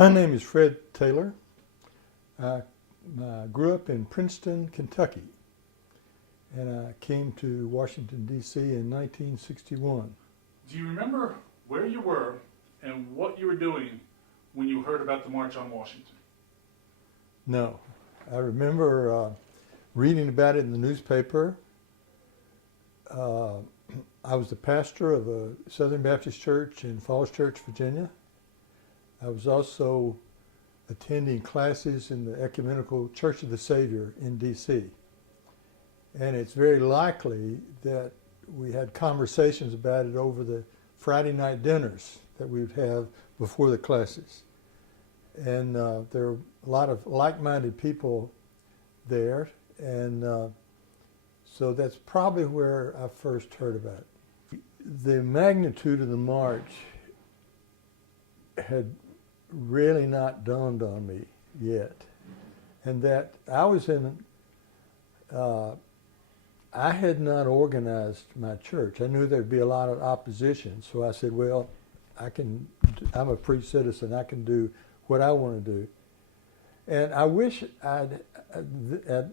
My name is Fred Taylor. I grew up in Princeton, Kentucky, and I came to Washington, D.C. in 1961. Do you remember where you were and what you were doing when you heard about the March on Washington? No. I remember reading about it in the newspaper. I was the pastor of a Southern Baptist church in Falls Church, Virginia. I was also attending classes in the Ecumenical Church of the Savior in D.C. And it's very likely that we had conversations about it over the Friday night dinners that we would have before the classes. And there were a lot of like-minded people there, and so that's probably where I first heard about it. The magnitude of the march had really not dawned on me yet, and that I was I had not organized my church. I knew there'd be a lot of opposition, so I said, well, I'm a free citizen, I can do what I want to do. And I wish as I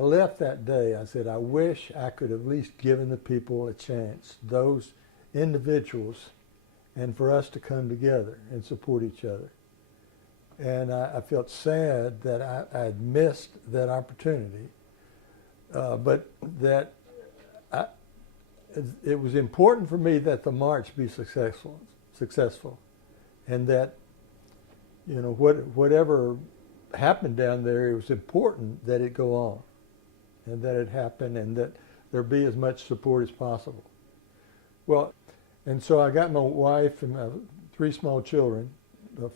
left that day, I said, I wish I could have at least given the people a chance, those individuals, and for us to come together and support each other. And I felt sad that I had missed that opportunity, but that it was important for me that the march be successful, and that, you know, whatever happened down there, it was important that it go on, and that it happen, and that there be as much support as possible. Well, and so I got my wife and my 3 small children,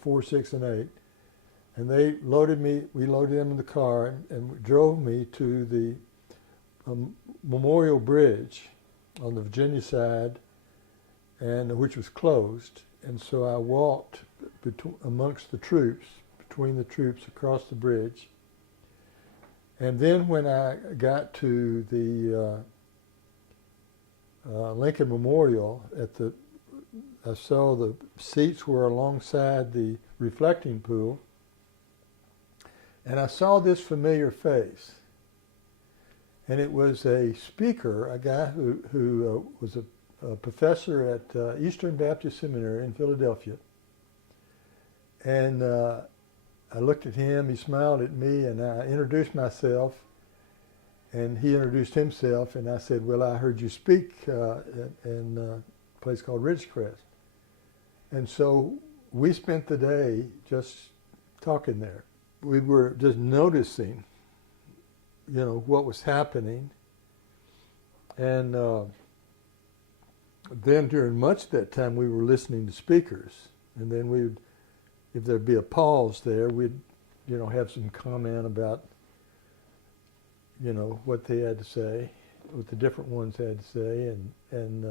4, 6, and 8, and we loaded them in the car and drove me to the Memorial Bridge on the Virginia side, and which was closed. And so I walked amongst the troops, between the troops across the bridge. And then when I got to the Lincoln Memorial, I saw the seats were alongside the reflecting pool, and I saw this familiar face. And it was a speaker, a guy who was a professor at Eastern Baptist Seminary in Philadelphia. And I looked at him, he smiled at me, and I introduced myself, and he introduced himself, and I said, well, I heard you speak in a place called Ridgecrest. And so we spent the day just talking there. We were just noticing, you know, what was happening. And then during much of that time, we were listening to speakers. And then we would, if there'd be a pause there, we'd, you know, have some comment about, you know, what they had to say, what the different ones had to say, and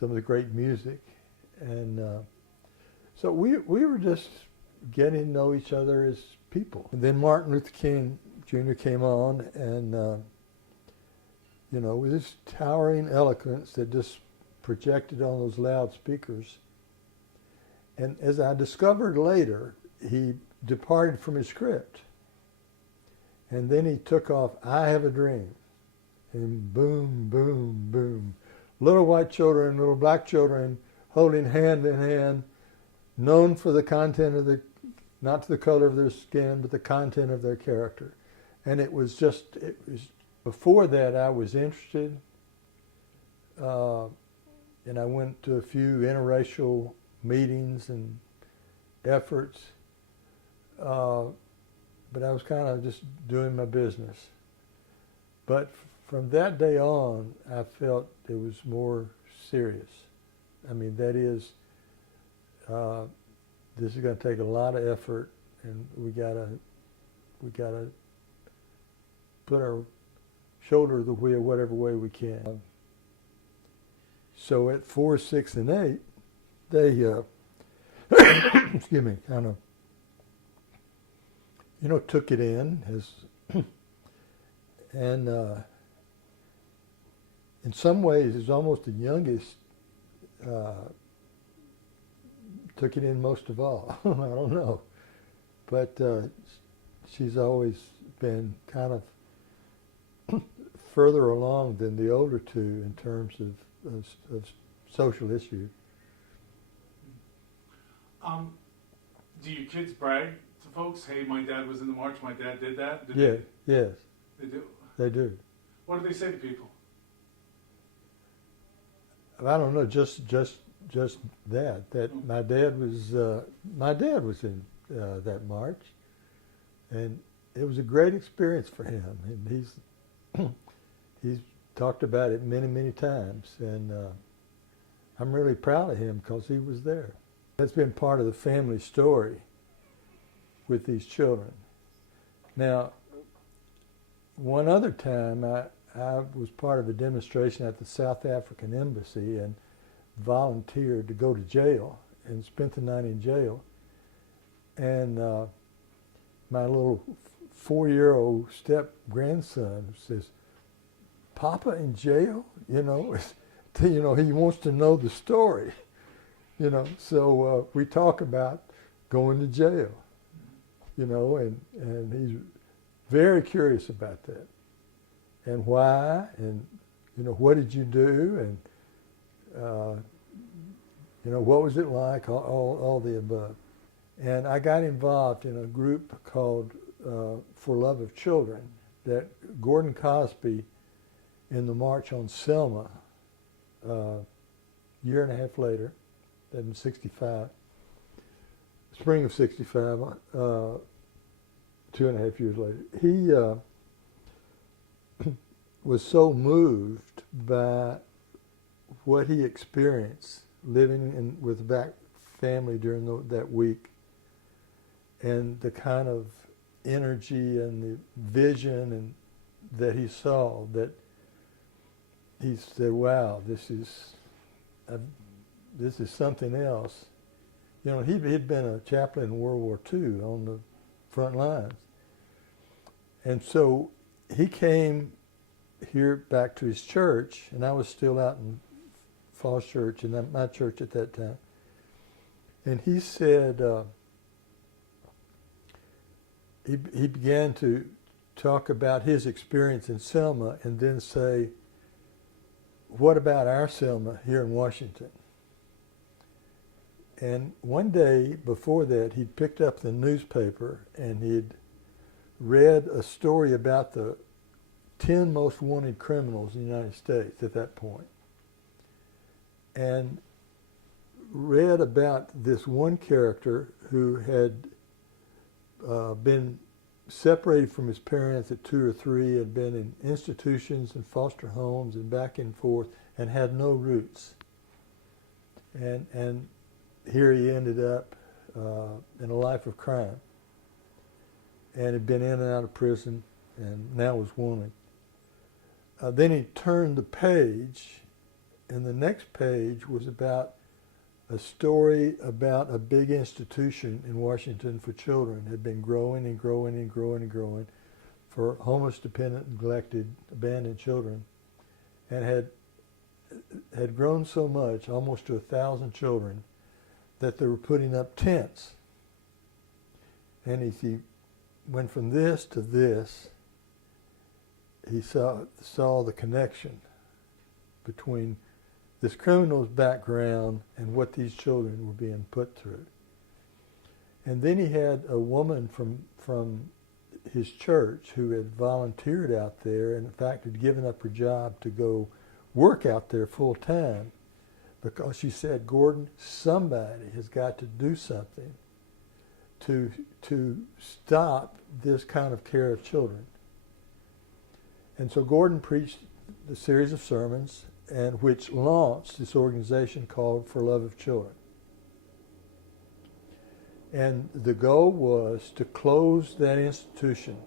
some of the great music. And so we were just getting to know each other as people. And then Martin Luther King Jr. came on, and you know, with his towering eloquence that just projected on those loudspeakers. And as I discovered later, he departed from his script. And then he took off, I Have a Dream. And boom, boom, boom. Little white children, little black children holding hand in hand, known for the content of not the color of their skin, but the content of their character. And it was before that I was interested, and I went to a few interracial meetings and efforts, but I was kind of just doing my business. But from that day on, I felt it was more serious. I mean, that is, this is going to take a lot of effort, and we gotta put our shoulder to the wheel whatever way we can. So at 4, 6, and 8, they, excuse me, kind of, you know, took it in as, and in some ways, it's almost the youngest took it in most of all. I don't know. But she's always been kind of further along than the older two in terms of social issues. Do your kids brag to folks, hey, my dad was in the march, my dad did that? Yes, They do? they do. What do they say to people? I don't know, just that my dad was in that march, and it was a great experience for him, and he's talked about it many times, and I'm really proud of him because he was there. That's been part of the family story with these children. Now, one other time I was part of a demonstration at the South African Embassy and volunteered to go to jail and spent the night in jail. And my little 4-year-old step-grandson says, "Papa in jail?" You know, he wants to know the story. You know, so we talk about going to jail, you know, and he's very curious about that. And why, and, you know, what did you do, and, you know, what was it like, all the above. And I got involved in a group called For Love of Children that Gordon Cosby, in the March on Selma, year and a half later, in 65, spring of 65, 2.5 years later, he was so moved by what he experienced living with the Back family during that week, and the kind of energy and the vision and that he saw, that he said, "Wow, this is something else." You know, he'd been a chaplain in World War II on the front lines. And so he came here back to his church, and I was still out in Falls Church, and my church at that time. And he said, he began to talk about his experience in Selma and then say, "What about our Selma here in Washington?" And one day before that, he'd picked up the newspaper and he'd read a story about the 10 most wanted criminals in the United States at that point, and read about this one character who had been separated from his parents at 2 or 3, had been in institutions and foster homes and back and forth, and had no roots. And here he ended up in a life of crime, and had been in and out of prison, and now was wanted. Then he turned the page, and the next page was about a story about a big institution in Washington for children. It had been growing and growing and growing and growing for homeless, dependent, neglected, abandoned children, and had grown so much, almost to 1,000 children, that they were putting up tents. And as he went from this to this, he saw the connection between this criminal's background and what these children were being put through. And then he had a woman from his church who had volunteered out there, and in fact had given up her job to go work out there full time, because she said, "Gordon, somebody has got to do something to stop this kind of care of children." And so Gordon preached a series of sermons, and which launched this organization called For Love of Children. And the goal was to close that institution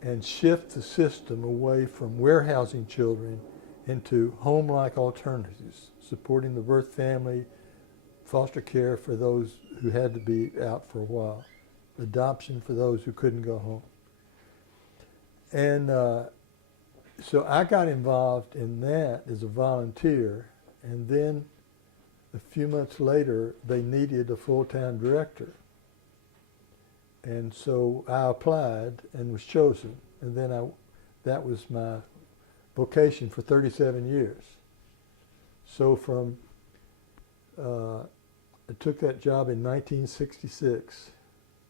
and shift the system away from warehousing children into home-like alternatives, supporting the birth family, foster care for those who had to be out for a while, adoption for those who couldn't go home. And so I got involved in that as a volunteer, and then a few months later, they needed a full-time director. And so I applied and was chosen. And then that was my vocation for 37 years. So I took that job in 1966,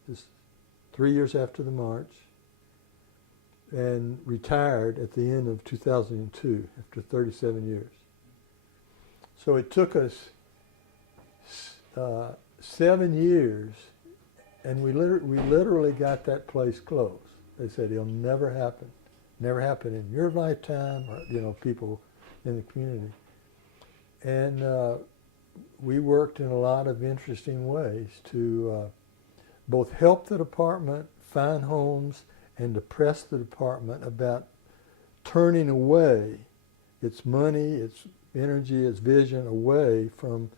just 3 years after the march, and retired at the end of 2002 after 37 years. So it took us 7 years, and we literally got that place closed. They said it'll never happen in your lifetime, or people in the community. And we worked in a lot of interesting ways to both help the department find homes and to press the department about turning away its money, its energy, its vision away from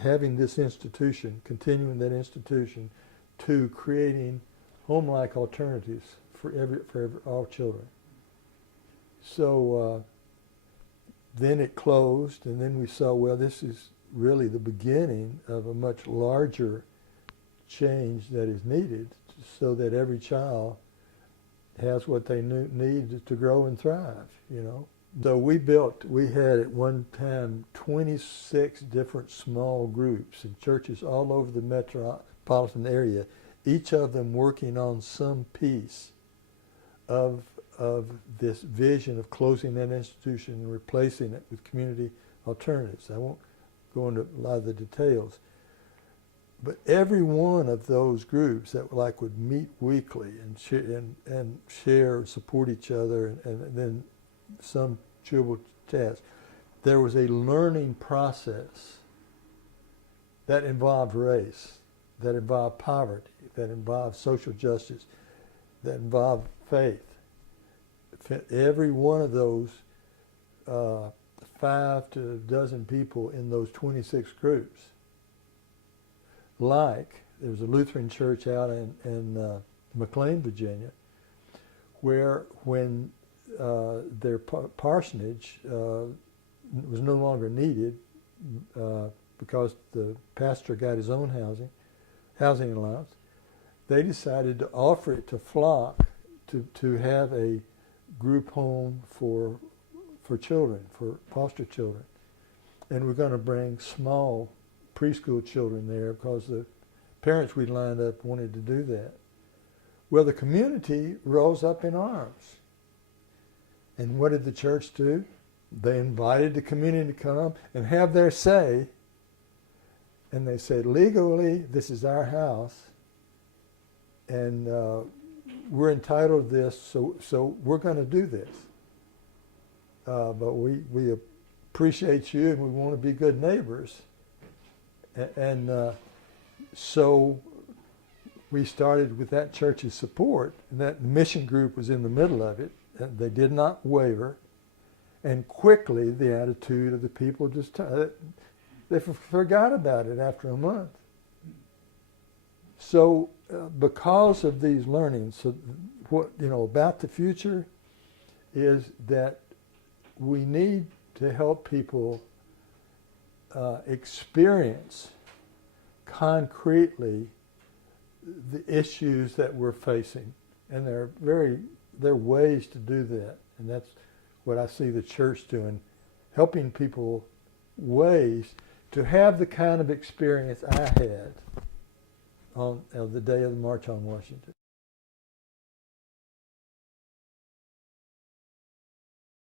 having this institution, continuing that institution, to creating home-like alternatives for all children. So then it closed, and then we saw, well, this is really the beginning of a much larger change that is needed so that every child has what they need to grow and thrive, So we had at one time 26 different small groups in churches all over the metropolitan area, each of them working on some piece of this vision of closing that institution and replacing it with community alternatives. I won't go into a lot of the details. But every one of those groups that would meet weekly and share, support each other, and then some chewable tasks, there was a learning process that involved race, that involved poverty, that involved social justice, that involved faith. Every one of those 5 to a dozen people in those 26 groups, there was a Lutheran church out in McLean, Virginia, where when their parsonage was no longer needed because the pastor got his own housing allowance, they decided to offer it to Flock to have a group home for children, for foster children. And we're going to bring small preschool children there because the parents we lined up wanted to do that. Well, the community rose up in arms. And what did the church do? They invited the community to come and have their say. And they said, legally, this is our house. And we're entitled to this, so we're going to do this. But we appreciate you and we want to be good neighbors. And so we started with that church's support, and that mission group was in the middle of it. And they did not waver. And quickly, the attitude of the people they forgot about it after a month. So because of these learnings, so what about the future is that we need to help people experience concretely the issues that we're facing, and there are ways to do that, and that's what I see the church doing, helping people ways to have the kind of experience I had on the day of the March on Washington.